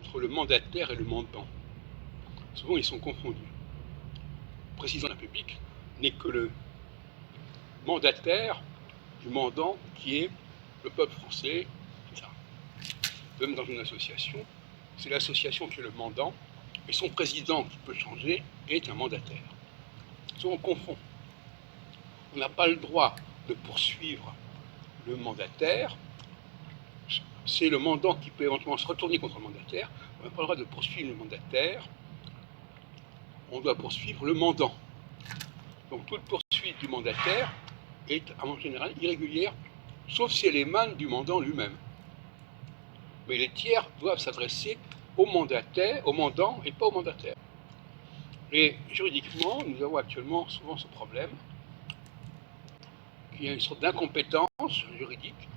entre le mandataire et le mandant. Souvent, ils sont confondus. Le président de la République n'est que le mandataire du mandant qui est le peuple français, etc. Même dans une association, c'est l'association qui est le mandant, et son président, qui peut changer, est un mandataire. Souvent, on confond. On n'a pas le droit de poursuivre le mandataire. C'est le mandant qui peut éventuellement se retourner contre le mandataire. On n'a pas le droit de poursuivre le mandataire. On doit poursuivre le mandant. Donc toute poursuite du mandataire est en général irrégulière, sauf si elle émane du mandant lui-même. Mais les tiers doivent s'adresser au mandataire, au mandant et pas au mandataire. Et juridiquement, nous avons actuellement souvent ce problème, qu'il y a une sorte d'incompétence juridique,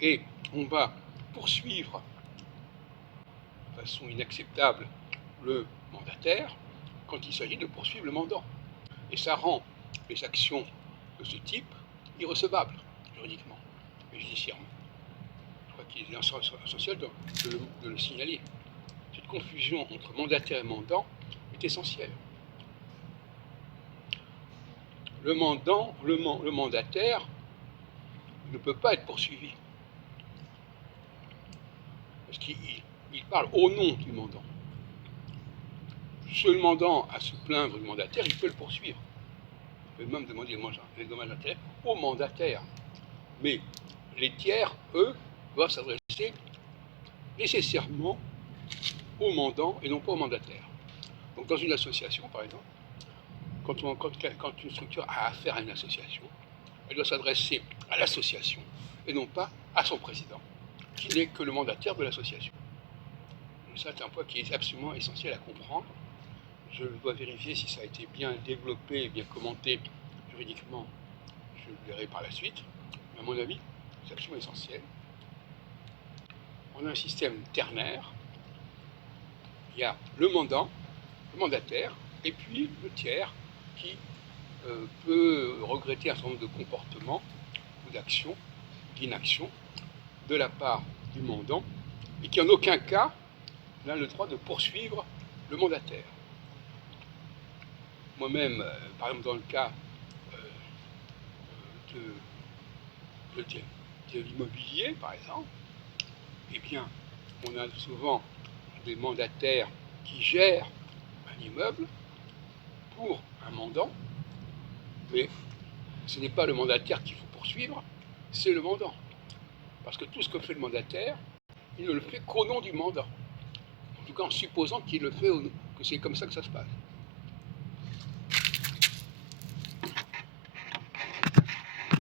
et on va poursuivre de façon inacceptable le mandataire quand il s'agit de poursuivre le mandant. Et ça rend les actions de ce type irrecevables juridiquement et judiciairement. Je crois qu'il est essentiel de le signaler. Cette confusion entre mandataire et mandant est essentielle. Le mandataire ne peut pas être poursuivi parce qu'il parle au nom du mandant. Seul mandant à se plaindre du mandataire, il peut le poursuivre. Il peut même demander des dommages d'intérêt au mandataire. Mais les tiers, eux, doivent s'adresser nécessairement au mandant et non pas au mandataire. Donc dans une association, par exemple, quand une structure a affaire à une association, elle doit s'adresser à l'association et non pas à son président, qui n'est que le mandataire de l'association. Ça, c'est un point qui est absolument essentiel à comprendre. Je dois vérifier si ça a été bien développé et bien commenté juridiquement. Je le verrai par la suite. Mais à mon avis, c'est absolument essentiel. On a un système ternaire. Il y a le mandant, le mandataire, et puis le tiers qui peut regretter un certain nombre de comportements ou d'actions, d'inaction, de la part du mandant, et qui en aucun cas n'a le droit de poursuivre le mandataire. Moi-même, par exemple dans le cas de l'immobilier, par exemple, eh bien, on a souvent des mandataires qui gèrent un immeuble pour un mandant, mais ce n'est pas le mandataire qu'il faut poursuivre, c'est le mandant. Parce que tout ce que fait le mandataire, il ne le fait qu'au nom du mandant. En tout cas, en supposant qu'il le fait, que c'est comme ça que ça se passe.